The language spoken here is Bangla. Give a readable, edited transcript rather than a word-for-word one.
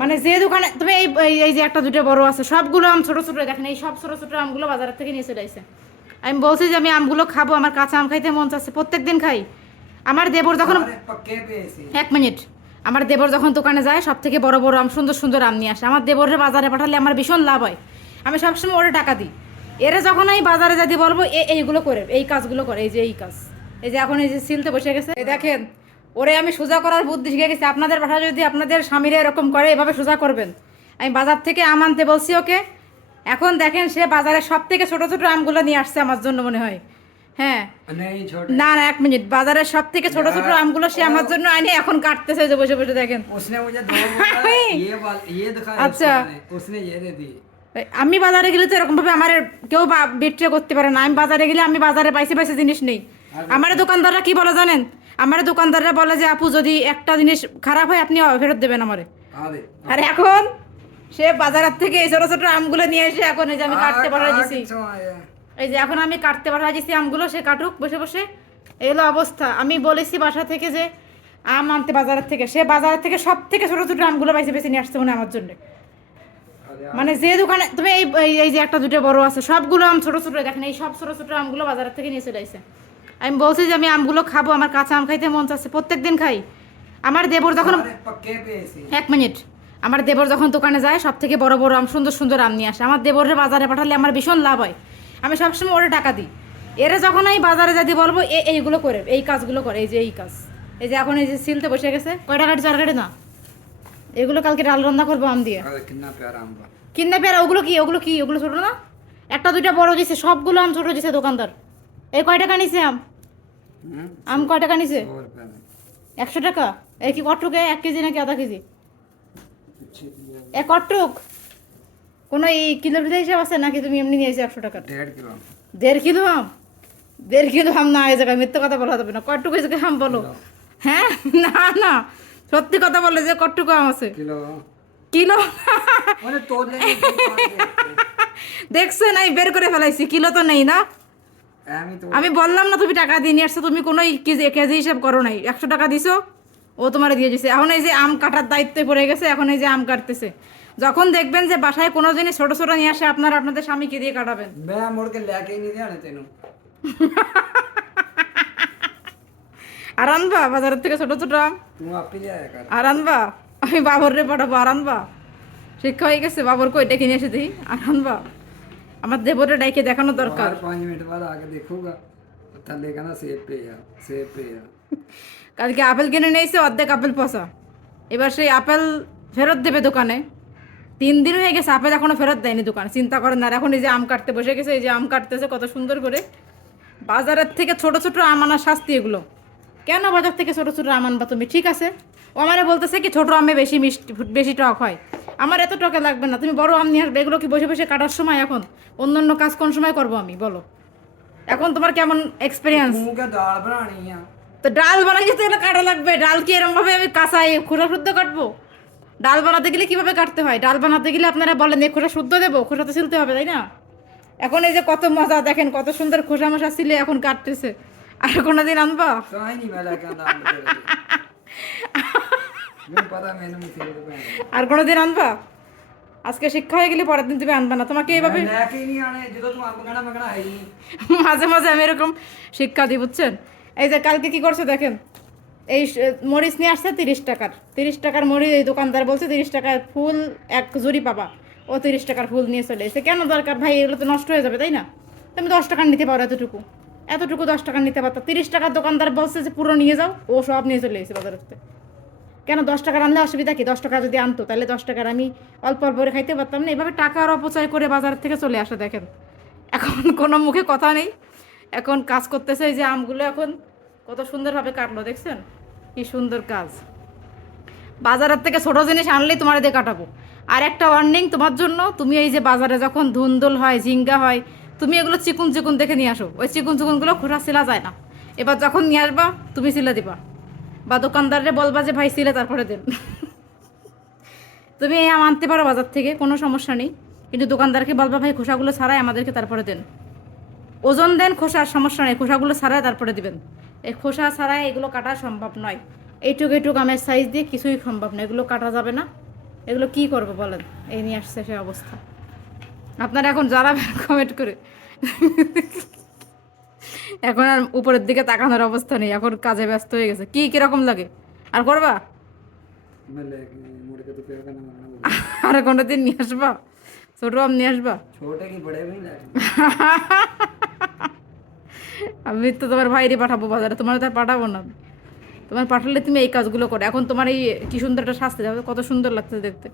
মানে যে দোকানে তুমি এই এই- এই যে একটা দুটো বড় আছে সবগুলো আম ছোট ছোট, দেখেন এই সব ছোট ছোট আমগুলো বাজার থেকে নিয়ে চলে আসছে। আমি বলছি যে আমি আমগুলো খাবো, আমার কাঁচা আম খাইতে মন চাচ্ছে, প্রত্যেক দিন খাই। আমার দেবর যখন, सारे पक्के पे ऐसे। 1 মিনিট, আমার দেবর যখন দোকানে যায় সব থেকে বড় বড় আম, সুন্দর সুন্দর আম নিয়ে আসে। আমার দেবরের বাজারে পাঠালে আমার ভীষণ লাভ হয়, আমি সবসময় ওরে টাকা দিই। এরা যখন আমি বাজারে যদি বলবো এইগুলো করে, এই কাজগুলো করে, এই যে এই কাজ, এই যে এখন এই যে সিলতে বসে গেছে, এই দেখেন ওরে আমি সোজা করার বুদ্ধি শিখে গেছি। আপনাদের বাসায় যদি আপনাদের স্বামীরা এরকম করে এভাবে সোজা করবেন। আমি বাজার থেকে আম আনতে বলছি ওকে, এখন দেখেন সে বাজারে সব থেকে ছোট ছোট আমগুলো নিয়ে আসছে আমার জন্য মনে হয়। হ্যাঁ, नहीं छोटे। না না 1 মিনিট, বাজারের সব থেকে ছোট ছোট यार, আমগুলো সে আমার জন্য আইনে এখন কাটতেছে, যে বসে বসে দেখেন। उसने मुझे दो बोला, ये दिखाया अच्छा। उसने ये दे दी। আমি বাজারে গেলে তো এরকম ভাবে আমার কেউ বিট্রে করতে পারে না। আমি বাজারে গেলে আমি বাজারে পাইছে পাইছে জিনিস নেই। আমার দোকানদাররা কি বলে জানেন? আমার দোকানদাররা বলে যে আপু যদি একটা জিনিস খারাপ হয় আপনি ফেরত দেবেন আমারে। अरे আর এখন সে বাজারের থেকে এই ছোট ছোট আমগুলো নিয়ে এসে এখন এই যে আমি কাটতে পাঠাই দিছি, এই যে এখন আমি কাটতে পাঠাই দিছি আমগুলো, সে কাটুক বসে বসে। এগুলো অবস্থা। আমি বলেছি বাসা থেকে যে আম আনতে বাজারের থেকে, সে বাজারের থেকে সব থেকে ছোট ছোট আমগুলো পাইছে বেছে নিয়ে আসছে মনে হয় আমার জন্য। মানে যে দোকানে তুমি এই এই যে একটা দুটো বড় আছে সবগুলো আম ছোট ছোট, দেখেন এই সব ছোট ছোট আমগুলো বাজার থেকে নিয়ে চলে আসছে। আমি বলছি যে আমি আমগুলো খাবো, আমার কাঁচা আম খাইতে মন চাচ্ছে, প্রত্যেক দিন খাই। আমার দেবর যখন, सारे पक्के पे ऐसे। 1 মিনিট, আমার দেবর যখন দোকানে যায় সব থেকে বড় বড় আম, সুন্দর সুন্দর আম নিয়ে আসে। আমার দেবরের বাজারে পাঠালে আমার ভীষণ লাভ হয়, আমি সবসময় ওরে টাকা দিই। এরা যখন আমি বাজারে যদি বলবো এইগুলো করে, এই কাজগুলো করে, এই যে এই কাজ, এই যে এখন এই যে সিলতে বসে গেছে। কয়টা কাটি? 4 কাটি না, এগুলো কালকে ডাল রান্না করবো আম দিয়ে। अरे कितना प्यारा आम बा। কিনতে পেরে ওগুলো কি, ওগুলো কি, ওগুলো ছোট না? একটা দুইটা বড় দিছে, সবগুলো আম ছোট দিছে দোকানদার। এই কয় টাকা নিছে আম? আম কয় টাকা নিছে? 100 रुपए में। 100 টাকা। এই কি কটুকে 1 কেজি নাকি আধা কেজি? अच्छी दिया। কটুক কোনো এই কিলো ফিলো হিসাব আছে নাকি তুমি এমনি নিয়েছো 100 টাকার? 1.5 किलो। 1.5 কিলো আম? 1.5 কিলো আম না, এই জায়গায় মিথ্যে কথা বলা যাবে না। কটুক হয়েছে আম বলো। হ্যাঁ, না না, সত্যি কথা বলে যে কটুকু আম আছে। किलो। কিলো अरे तोड़ लेंगे দেখছেন আমি বের করে ফেলাইছি, কিলো তো নেই না। আমি তো আমি বললাম না তুমি টাকা দিয়ে নিয়ে আসছো, তুমি কোনো কেজি কেজি হিসাব করো নাই, 100 টাকা দিছো, ও তোমার দিয়ে দিছে। এখন এই যে আম কাটার দায়িত্বে পড়ে গেছে, এখন এই যে আম কাটতেছে। যখন দেখবেন যে বাসায় কোনো জিনিস ছোট ছোট নিয়ে আসে আপনারা আপনাদের স্বামীকে দিয়ে কাটাবেন। मैं मुड़ के लेके ही नहीं जाने तेनू। আর আনবা বাজারের থেকে ছোট ছোট আম? तू आप ही ले आया कर। আর আনবা? আমি বাবর রে পাঠাবো, আর আনবা? শিক্ষা হয়ে গেছে, বাবর কই ডেকে নিয়ে এসে দিই, আর আনবা? আমার দেবরে ডাইকে দেখানো দরকার। और 5 मिनट बाद आके देखूंगा थल्ले का ना सेब पे यार, सेब पे यार। কালকে আপেল কিনে নিয়েছে, অর্ধেক আপেল পচা। এবার সেই আপেল ফেরত দেবে দোকানে। 3 দিন হয়ে গেছে আপেল এখনো ফেরত দেয়নি দোকানে, চিন্তা করেন না। আর এখন এই যে আম কাটতে বসে গেছে, এই যে আম কাটতেছে কত সুন্দর করে। বাজারের থেকে ছোট ছোট আম আনার শাস্তি এগুলো। কেন বাজার থেকে ছোট ছোট আম আনবা তুমি? ঠিক আছে, ও আমারে বলতেছে কি ছোট আমে বেশি মিষ্টি, বেশি টক হয়। আমার এত টকে লাগবে না, তুমি বড় আম নিয়ে আসবে। এগুলো কি বসে বসে কাটার সময়? এখন অন্য অন্য কাজ কোন সময় করবো আমি বলো? এখন তোমার কেমন এক্সপিরিয়েন্স? तू क्या दाल बनानी है? তো ডাল বানাইতে তো এগুলো কাটা লাগবে। ডাল কি এরকম ভাবে আমি কাঁচাই খোসা শুদ্ধ কাটবো? ডাল বানাতে গেলে কিভাবে কাটতে হয়? ডাল বানাতে গেলে আপনারা বলেন এই খোসা শুদ্ধ দেবো, খোসা তো ছিলতে হবে, তাই না? এখন এই যে কত মজা, দেখেন কত সুন্দর খোসা মশা ছিলে এখন কাটতেছে। আর কোনোদিন আনবা? कहीं नहीं मैं लेके आना तेरे लिए। मैं पता मैंने मुझे रुपए আর কোনোদিन আনবা? আজকে শিক্ষা হয়ে গেলে পরের দিন তুমি আনবা না। তোমাকে এইভাবে लेके ही नहीं आने जो तो तू आप मगना है ही। মাঝে মাঝে আমি এরকম শিক্ষা দিই, বুঝছেন? এই যে কালকে কি করছে দেখেন, এই মরিচ নিয়ে আসছে 30 টাকার। 30 টাকার মরিচ, এই দোকানদার বলছে 30 টাকার ফুল 1 জুড়ি পাবা, ও 30 টাকার ফুল নিয়ে চলে এসেছে। কেন দরকার ভাই? এগুলো তো নষ্ট হয়ে যাবে, তাই না? তুমি 10 টাকার নিতে পারো, এতটুকু এতটুকু 10 টাকার নিতে পারতো। 30 টাকার দোকানদার বলছে যে পুরো নিয়ে যাও, ও সব নিয়ে চলে এসেছে বাজার থেকে। কেন 10 টাকার আনলে অসুবিধা কি? 10 টাকা যদি আনতো তাহলে 10 টাকার আমি অল্প অল্প করে খাইতে পারতাম না। এভাবে টাকার অপচয় করে বাজার থেকে চলে আসে দেখেন। এখন কোনো মুখে কথা নেই, এখন কাজ করতেছে। এই যে আমগুলো এখন কত সুন্দরভাবে কাটলো, দেখছেন কি সুন্দর কাজ। বাজারের থেকে ছোট জিনিস আনলেই তোমার দিয়ে কাটাবো। আর একটা ওয়ার্নিং তোমার জন্য, তুমি এই যে বাজারে যখন ধুন্দুল হয়, ঝিঙ্গা হয়, তুমি এগুলো চিকুন চিকুন দেখে নিয়ে আসো। ওই চিকুন চিকুনগুলো খোসা ছিলা যায় না। এবার যখন নিয়ে আসবা তুমি সিলে দিবা, বা দোকানদারে বলবা যে ভাই সিলে তারপরে দেন। তুমি এই আম আনতে পারো বাজার থেকে, কোনো সমস্যা নেই, কিন্তু দোকানদারকে বলবা ভাই খোসাগুলো ছাড়াই আমাদেরকে তারপরে দেন। ওজন দেন, খোসার সমস্যা নেই, খোসাগুলো ছাড়াই তারপরে দিবেন। এই খোসা ছাড়াই এগুলো কাটা সম্ভব নয়। এইটুক এইটুক আমের সাইজ দিয়ে কিছুই সম্ভব না, এগুলো কাটা যাবে না। এগুলো কি করবো বলেন, এই নিয়ে আসছে সে অবস্থা। আপনারা এখন যারা কমেন্ট করে, এখন আর উপরের দিকে তাকানোর অবস্থা নেই, এখন কাজে ব্যস্ত হয়ে গেছে। কি কিরকম লাগে আর করবা? मिले मुड़ के तो फिर का नाम আর কোনো দিন নিয়ে আসবা, ছোট আম নিয়ে আসবা? छोटे की बड़े भी ना আমি তো তোমার ভাইরে পাঠাবো বাজারে, তোমার তো আর পাঠাবো না। তোমার পাঠালে তুমি এই কাজগুলো করো। এখন তোমার এই কি সুন্দর একটা সাজতে যাবে, কত সুন্দর লাগছে দেখতে।